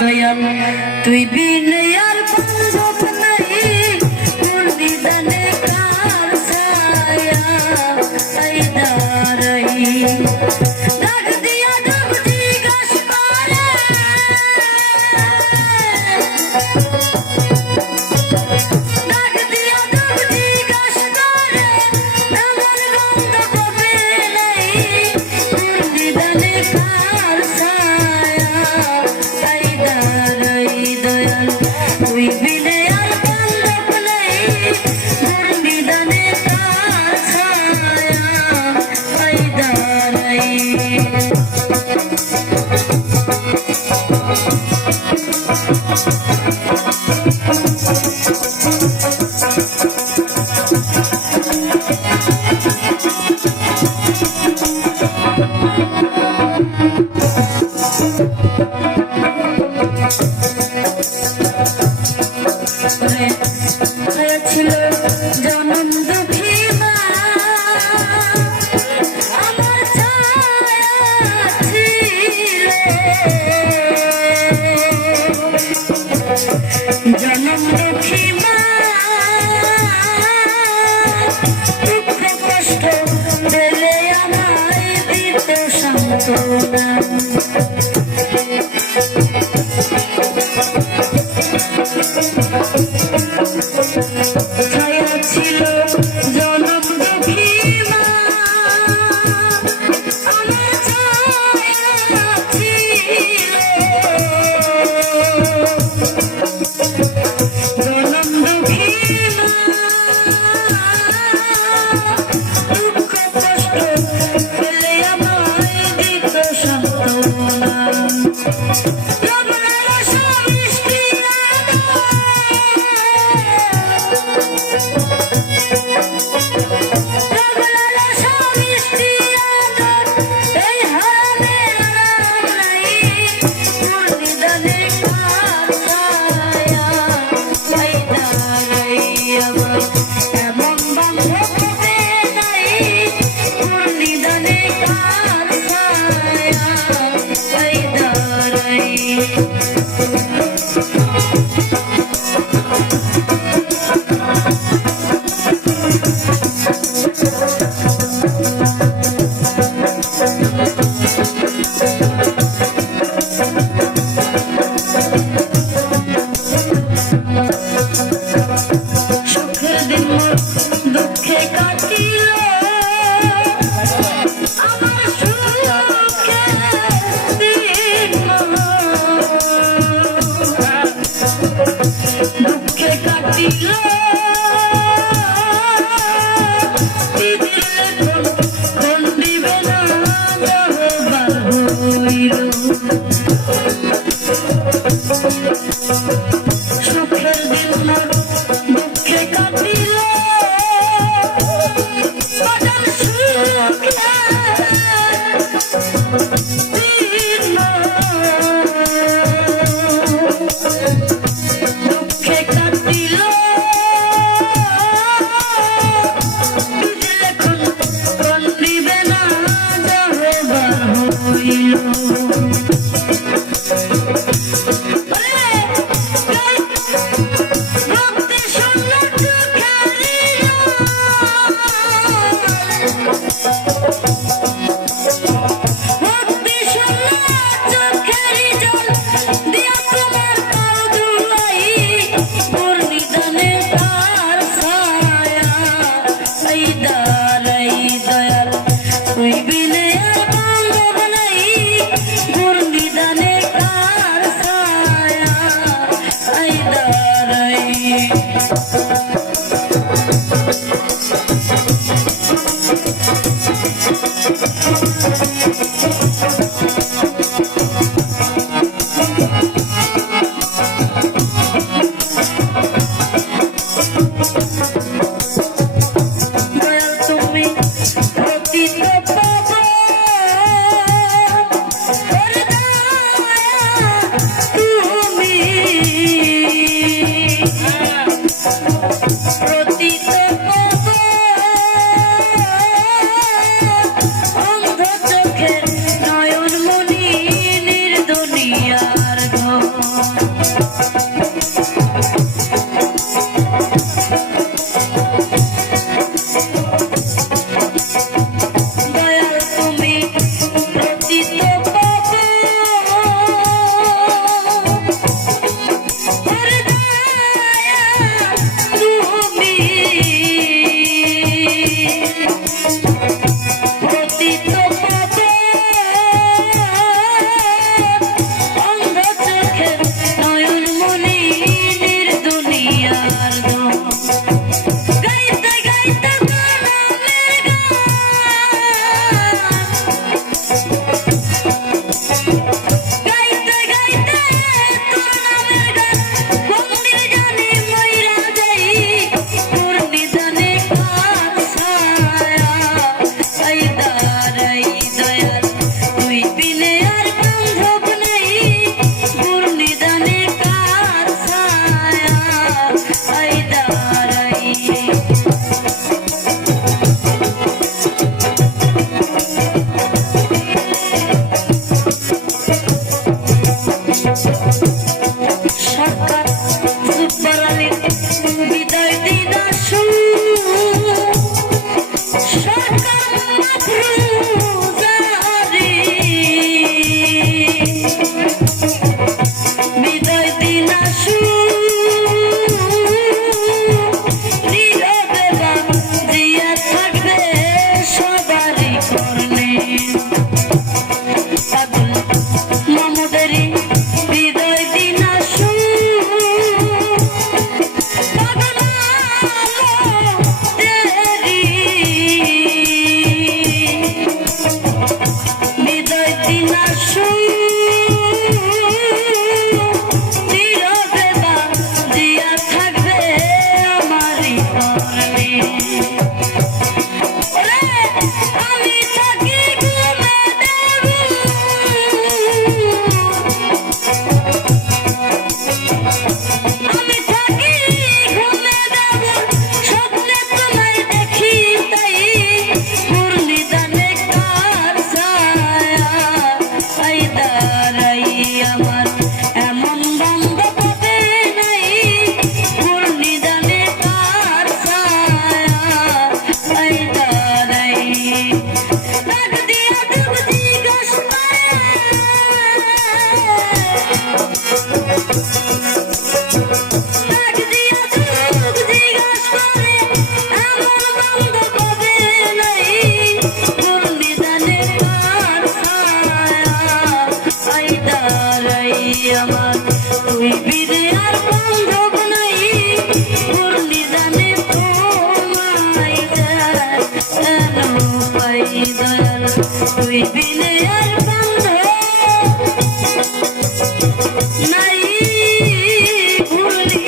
দয়াল তুই বিনে আর বান্ধব নাই, তোর নিদানে কার ছায়া তাই দাঁড়াই। ডাক দিয়া ডাক জিজ্ঞাস করে, ডাক দিয়া ডাক জিজ্ঞাস করে, এমন গন্ধ কবে নাই, তোর নিদানে কার ছায়া তাই দাঁড়াই। দয়াল তুই বিনে আর বান্ধব নাই, তোর নিদানে কার ছায়া তাই দাঁড়াই। ছিল জনম দুঃখী মা, আমার ছায়া ছিল জনম দুঃখী মা, দুঃখ কষ্ট দিলে আমায় দিত সান্ত্বনা। ছায়া ছিল জনম দুঃখী মা, আমার ছায়া ছিল জনম দুঃখী মা, দুঃখ কষ্ট পেলে আমায় দিত সান্ত্বনা। এমন বান্ধব হবে নাই, তোর নিদানে কার ছায়া তাই দাঁড়াই। দুঃখে কাটিল আমার সুখে দিন, দুঃখে কাটিল কোন দিবে না রহবার হইল। সুখের দিন দুঃখে কাটিল দুঃখে কাটিল কোন দিবে না রহবার হইল। তুই বিনে আর বান্ধব নাই, তোর নিদানে কার ছায়া তাই দাঁড়াই। তুমি প্রতীত অন্ধ চোখের নয়ন মনি আমার তুই বিদে আর বান্ধব নাই পূর্ণি জানে তোমায় কেন পাই দয়াল তুই বিনে আর বান্ধব নাই ভুলি